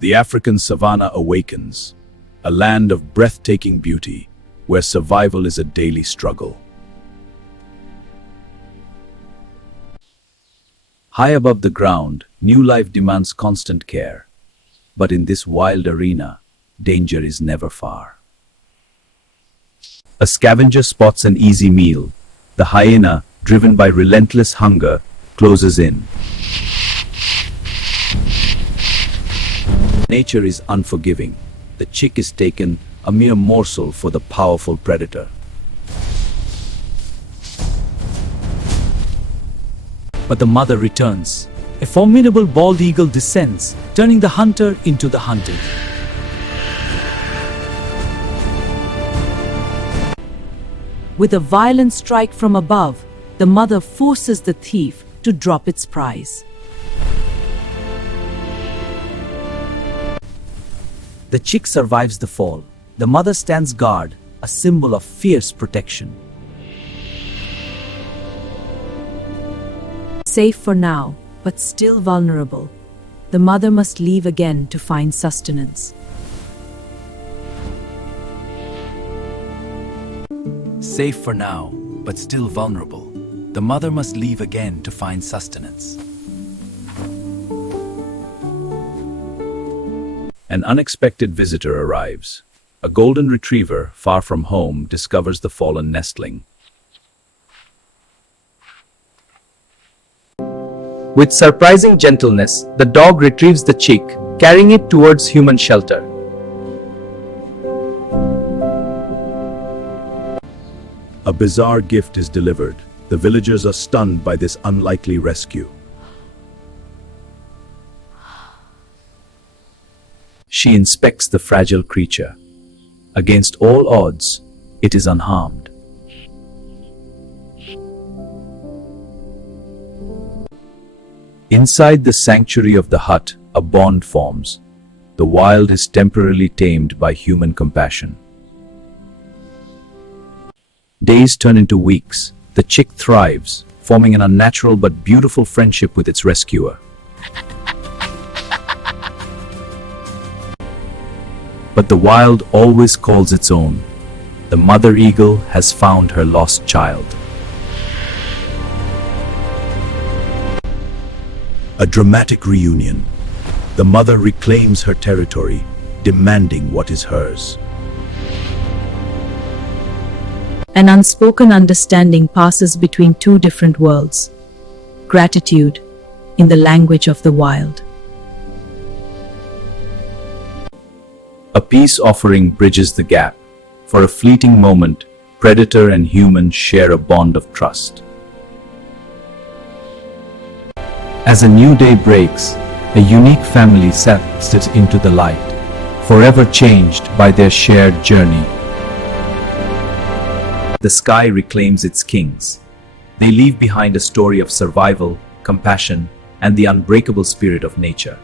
The African savanna awakens, a land of breathtaking beauty, where survival is a daily struggle. High above the ground, new life demands constant care. But in this wild arena, danger is never far. A scavenger spots an easy meal. The hyena, driven by relentless hunger, closes in. Nature is unforgiving. The chick is taken, a mere morsel for the powerful predator. But the mother returns. A formidable bald eagle descends, turning the hunter into the hunted. With a violent strike from above, the mother forces the thief to drop its prize. The chick survives the fall. The mother stands guard, a symbol of fierce protection. Safe for now, but still vulnerable. The mother must leave again to find sustenance. Safe for now, but still vulnerable. The mother must leave again to find sustenance. An unexpected visitor arrives. A golden retriever, far from home, discovers the fallen nestling. With surprising gentleness, the dog retrieves the chick, carrying it towards human shelter. A bizarre gift is delivered. The villagers are stunned by this unlikely rescue. She inspects the fragile creature. Against all odds, it is unharmed. Inside the sanctuary of the hut, a bond forms. The wild is temporarily tamed by human compassion. Days turn into weeks. The chick thrives, forming an unnatural but beautiful friendship with its rescuer. But the wild always calls its own. The mother eagle has found her lost child. A dramatic reunion. The mother reclaims her territory, demanding what is hers. An unspoken understanding passes between two different worlds. Gratitude, in the language of the wild. A peace offering bridges the gap. For a fleeting moment, predator and human share a bond of trust. As a new day breaks, a unique family steps into the light, forever changed by their shared journey. The sky reclaims its kings. They leave behind a story of survival, compassion, and the unbreakable spirit of nature.